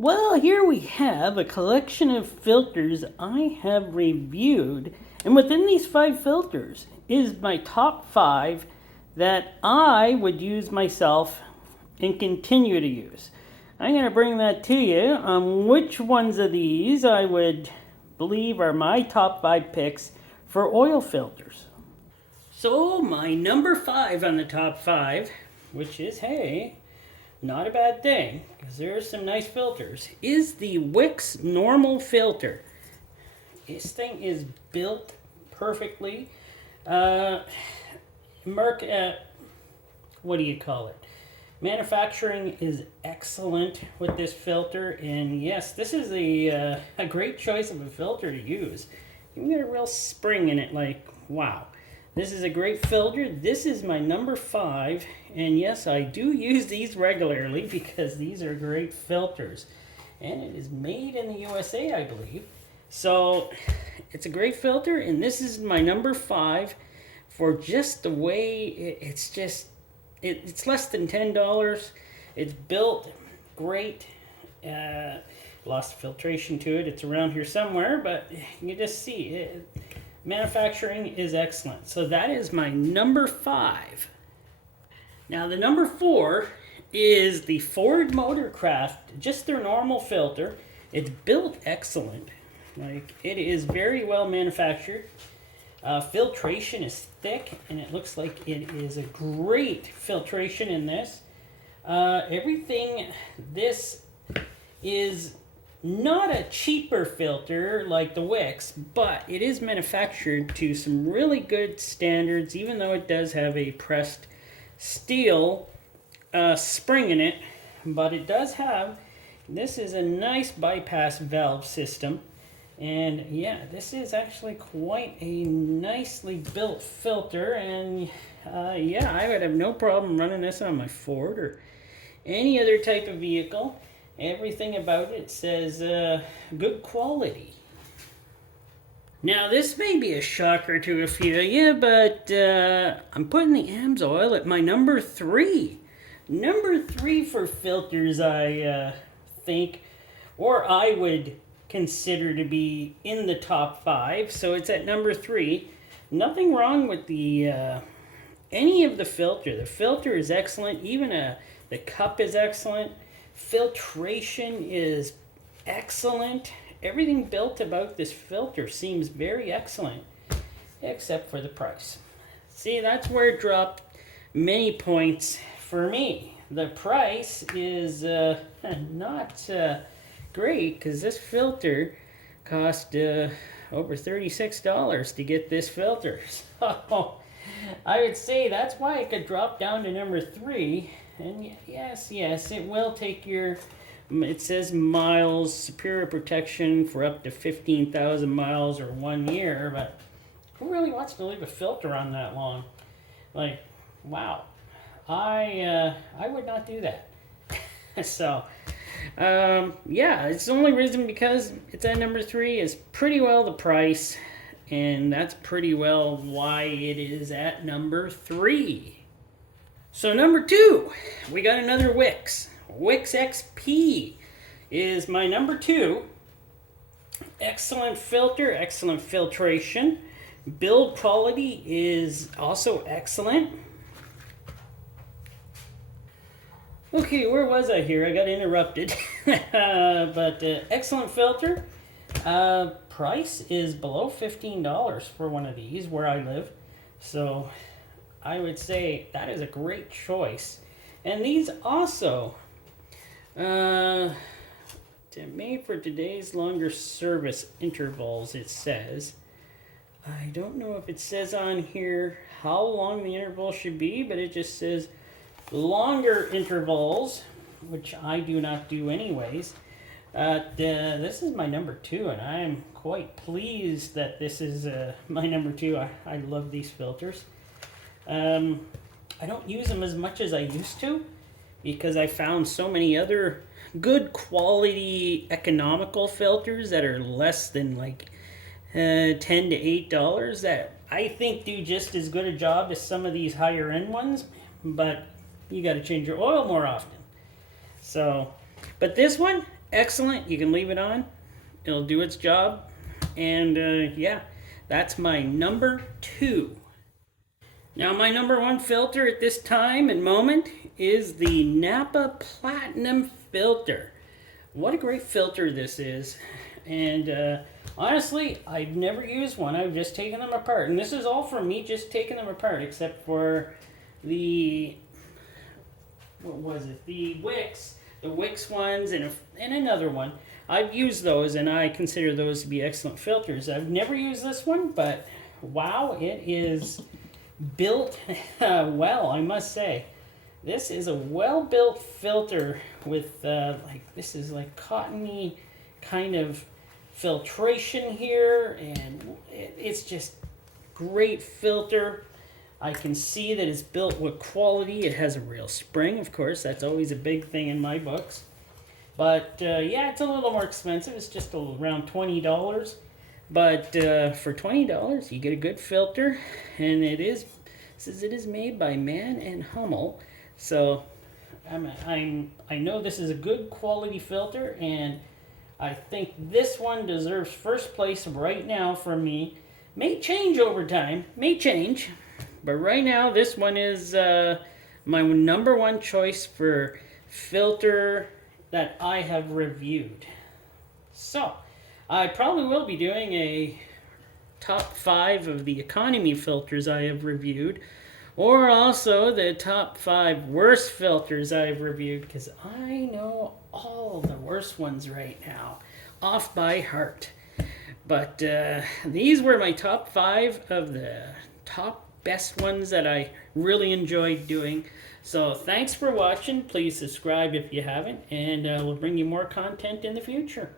Well, here we have a collection of filters I have reviewed, and within these 5 filters is my top 5 that I would use myself and continue to use. I'm going to bring that to you on which ones of these I would believe are my top 5 picks for oil filters. So, my number 5 on the top 5, which is, hey, not a bad thing, because there are some nice filters, is the Wix normal filter. This thing is built perfectly. What do you call it? Manufacturing is excellent with this filter, and yes, this is a great choice of a filter to use. You get a real spring in it, like, wow. This is a great filter. This is my number 5. And yes, I do use these regularly because these are great filters. And it is made in the USA, I believe. So it's a great filter. And this is my number 5 for just the way it's just, it's less than $10. It's built great. Lost filtration to it. It's around here somewhere, but you just see it. Manufacturing is excellent. So that is my number 5. Now the number 4 is the Ford Motorcraft, just their normal filter. It's built excellent. Like, it is very well manufactured. Filtration is thick, and it looks like it is a great filtration in this. This is not a cheaper filter like the Wix, but it is manufactured to some really good standards, even though it does have a pressed steel spring in it. But it does have, this is a nice bypass valve system. And yeah, this is actually quite a nicely built filter. And yeah, I would have no problem running this on my Ford or any other type of vehicle. Everything about it says good quality. Now, this may be a shocker to a few of you, but I'm putting the AMSOIL at my number 3. Number 3 for filters, I think, or I would consider to be in the top 5. So it's at number 3. Nothing wrong with the any of the filter. The filter is excellent. Even the cup is excellent. Filtration is excellent. Everything built about this filter seems very excellent, except for the price. See, that's where it dropped many points for me. The price is not great, because this filter cost over $36 to get this filter. So I would say that's why it could drop down to number 3. And yes, it will take your, it says miles, superior protection for up to 15,000 miles or 1 year, but who really wants to leave a filter on that long? Like, wow. I would not do that. So, yeah, it's the only reason because it's at number 3 is pretty well the price, and that's pretty well why it is at number 3. So number 2, we got another Wix. Wix XP is my number 2. Excellent filter, excellent filtration. Build quality is also excellent. Okay, where was I here? I got interrupted. But excellent filter. Price is below $15 for one of these where I live. So I would say that is a great choice. And these also made for today's longer service intervals, it says. I don't know if it says on here how long the interval should be, but it just says longer intervals, which I do not do anyways. This is my number 2, and I am quite pleased that this is my number 2. I love these filters. I don't use them as much as I used to because I found so many other good quality economical filters that are less than like $10 to $8 that I think do just as good a job as some of these higher end ones, but you got to change your oil more often. So, but this one, excellent. You can leave it on. It'll do its job. And yeah, that's my number 2. Now my number 1 filter at this time and moment is the Napa Platinum filter. What a great filter this is. And honestly, I've never used one. I've just taken them apart. And this is all from me just taking them apart, except for the, what was it? The Wix ones and another one. I've used those and I consider those to be excellent filters. I've never used this one, but wow, it is built well, I must say. This is a well-built filter with this is like cottony kind of filtration here, and it's just great filter. I can see that it's built with quality. It has a real spring, of course. That's always a big thing in my books. But yeah, it's a little more expensive. It's just around $20. But for $20, you get a good filter, and it says it is made by Mann and Hummel. So I know this is a good quality filter, and I think this one deserves first place right now from me. May change over time, but right now this one is my number 1 choice for filter that I have reviewed. So I probably will be doing a top 5 of the economy filters I have reviewed, or also the top 5 worst filters I've reviewed, because I know all the worst ones right now off by heart. But these were my top 5 of the top best ones that I really enjoyed doing. So thanks for watching. Please subscribe if you haven't, and we'll bring you more content in the future.